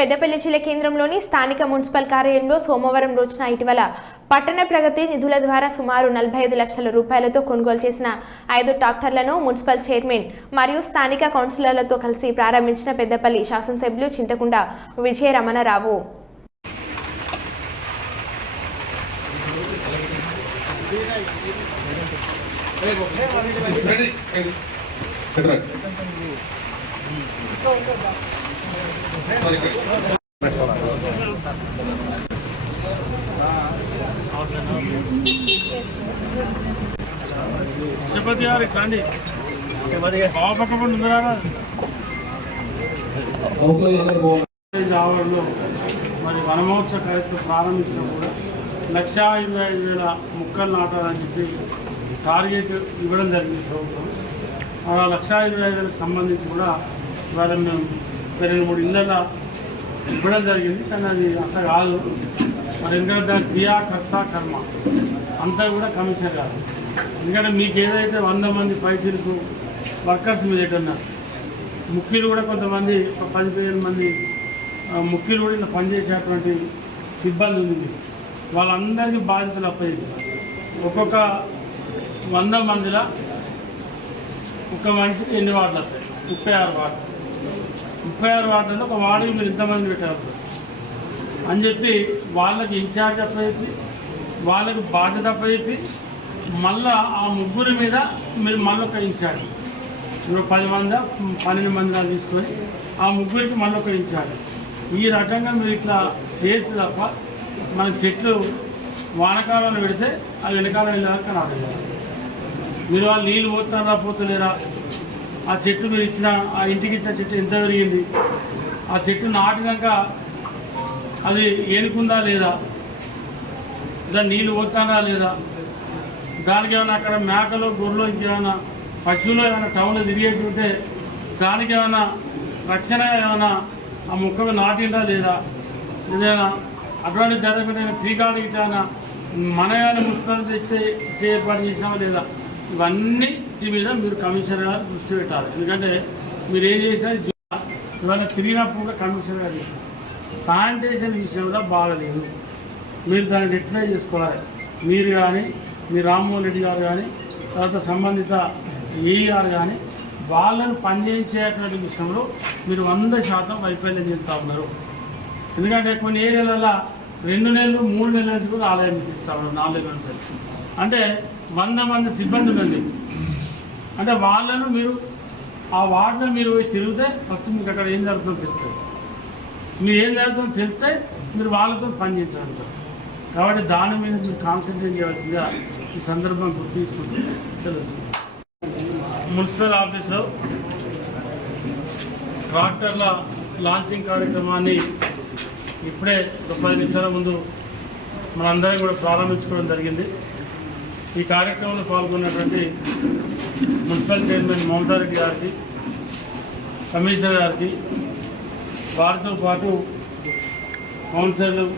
పెద్దపల్లి జిల్లా కేంద్రంలోని స్థానిక మున్సిపల్ కార్యాలయంలో సోమవారం రోజున ఇటీవల పట్టణ ప్రగతి నిధుల ద్వారా సుమారు నలభై ఐదు లక్షల రూపాయలతో కొనుగోలు చేసిన ఐదు ట్రాక్టర్లను మున్సిపల్ చైర్మన్ మరియు స్థానిక కౌన్సిలర్లతో కలిసి ప్రారంభించిన పెద్దపల్లి శాసనసభ్యులు చింతకుండ విజయ రమణరావు సిబ్బంది గారు రండి బాబక్క ఉందిరా అవసరం అందరూ బాగుంది ఆవరణలో మరి వనమహోత్సవ కార్యక్రమం ప్రారంభించినా కూడా లక్షా ఇరవై ఐదు వేల ముక్కలు నాటాలని చెప్పి టార్గెట్ ఇవ్వడం జరిగింది ప్రభుత్వం. ఆ లక్షా ఇరవై ఐదు వేలకు సంబంధించి కూడా ఇవాళ మేము రెండు మూడు ఇళ్ళ ఇవ్వడం జరిగింది కానీ అది అంత కాదు. మరి ఎందుకంటే దాని క్రియాకర్త కర్మ. అంతా కూడా కమిషన్ కాదు. ఎందుకంటే మీకు ఏదైతే వంద మంది పైసలకు వర్కర్స్ మీద ఎట్టున్నారు ముఖ్యులు కూడా కొంతమంది ఒక పది పదిహేను మంది ఆ, ముఖ్యులు కూడా ఇలా పనిచేసేటువంటి సిబ్బంది ఉంది. వాళ్ళందరికీ బాధ్యతలు అప్పయ్యింది ఒక్కొక్క వంద మందిలో ఒక మనిషికి ఎన్ని వార్డులు వస్తాయి? ముప్పై ఆరు వార్డులు. ముప్పై ఆరు వార్డులలో ఒక వార్డుకి మీరు ఇంతమంది పెట్టారు? అని చెప్పి వాళ్ళకి ఇన్ఛార్జ్ అప్పచెప్పి వాళ్ళకి బాధ్యత అప్పచెప్పి మళ్ళా ఆ ముగ్గురి మీద మీరు మళ్ళొక ఇన్ఛార్జ్. ఇప్పుడు పది మంది పన్నెండు మంది తీసుకొని ఆ ముగ్గురికి మళ్ళొక ఇన్ఛార్జ్. ఈ రకంగా మీరు ఇట్లా చేతి తప్ప మన చెట్లు వానకాలంలో పెడితే అవి వెనకాల వెళ్ళాక నాటలేదు మీరు వాళ్ళు నీళ్ళు పోతున్నారా పోతలేరా? ఆ చెట్టు మీరు ఇచ్చిన ఆ ఇంటికి ఇచ్చిన చెట్టు ఎంత పెరిగింది? ఆ చెట్టు నాటినాక అది ఏనుకుందా లేదా? దాని నీళ్ళు పోతానా లేదా? దానికి ఏమైనా అక్కడ మేకలు గొర్రెలు ఇంకేమైనా పశువులు ఏమైనా టౌన్లో తిరిగేటుంటే దానికి ఏమైనా రక్షణ ఏమైనా ఆ మొక్క నాటిందా లేదా? ఏదైనా అటువంటి జరగకుండా ఫ్రీ కార్డు ఇట్లా మన ఏమైనా మున్సిపల్ తెస్తే ఇచ్చే ఏర్పాటు చేసినామా లేదా? ఇవన్నీ మీద మీరు కమిషనర్ గారు దృష్టి పెట్టాలి. ఎందుకంటే మీరు ఏం చేసినా ఇవన్నీ ఇవాళ తిరిగినప్పుడు కూడా కమిషనర్ గారు చేసినారు శానిటేషన్ విషయంలో బాగలేదు. మీరు దాన్ని రెక్టిఫై చేసుకోవాలి. మీరు కానీ మీ రామ్మోహన్ రెడ్డి గారు కానీ తర్వాత సంబంధిత ఈఆర్ గారు కానీ వాళ్ళను పనిచేయించేటువంటి విషయంలో మీరు వంద శాతం వైఫల్యం చెందుతూ ఉన్నారు. ఎందుకంటే కొన్ని ఏరియాలలో రెండు నెలలు మూడు నెలల నుంచి కూడా ఆదాయం చెప్తా ఉన్నారు నాలుగు నెలల నుంచి. అంటే వంద మంది సిబ్బంది ఉంది అంటే వాళ్ళను మీరు ఆ వార్డులో మీరు పోయి తిరిగితే ఫస్ట్ మీకు అక్కడ ఏం జరుగుతుందో తెలుస్తుంది. మీరు ఏం జరుగుతుందో తెలిస్తే మీరు వాళ్ళతో పనిచేయాలి కాబట్టి దాని మీద మీరు కాన్సన్ట్రేట్ చేయవలసిందిగా ఈ సందర్భం గుర్తించుకుంటే మున్సిపల్ ఆఫీస్లో ట్రాక్టర్ల లాంచింగ్ కార్యక్రమాన్ని ఇప్పుడే ఒక పది నిమిషాల ముందు మనందరం కూడా ప్రారంభించుకోవడం జరిగింది. ఈ కార్యక్రమంలో పాల్గొన్నటువంటి మున్సిపల్ చైర్మన్ మమతారెడ్డి గారికి కమిషనర్ గారికి వారితో పాటు కౌన్సిలర్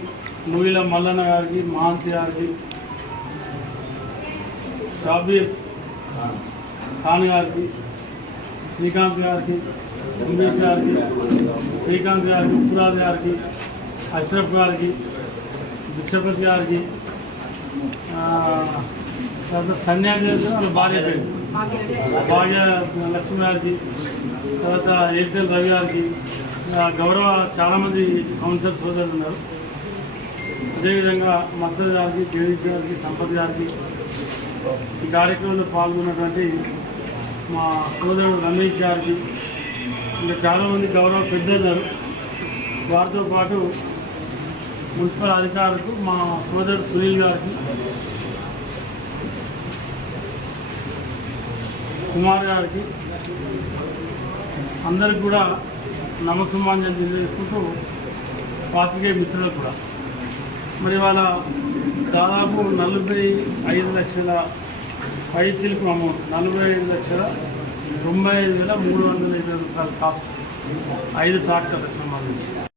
మూవీల మల్లన్న గారికి మహాంతి గారికి షాబీర్ ఖాన్ గారికి శ్రీకాంత్ గారికి ఉమేష్ గారికి శ్రీకాంత్ గారికి ఉప్పురాజ్ గారికి అష్రఫ్ గారికి భిక్షపతి గారికి సన్యాసి వాళ్ళ భార్య పేరు భార్య లక్ష్మి తర్వాత ఏర్టెల్ రవి గారికి గౌరవ చాలామంది కౌన్సిలర్ సోదరులు ఉన్నారు. అదేవిధంగా మస్తద్ గారికి జగదీష్ గారికి సంపత్ గారికి ఈ కార్యక్రమంలో పాల్గొన్నటువంటి మా సోదరుడు రమేష్ గారికి ఇంకా చాలామంది గౌరవ పెద్దలు వారితో పాటు మున్సిపల్ అధికారులకు మా సోదరుడు సునీల్ గారికి కుమార్ గారికి అందరికి కూడా నమస్సమాన్యం తెలియజేసుకుంటూ పాతికేయ మిత్రులకు కూడా. మరి వాళ్ళ దాదాపు నలభై ఐదు లక్షల పై చిలుపు అమౌంట్ నలభై ఐదు లక్షల తొంభై ఐదు వేల మూడు వందల ఇరవై రూపాయల కాస్ట్ ఐదు ట్రాక్టర్లకు సంబంధించి.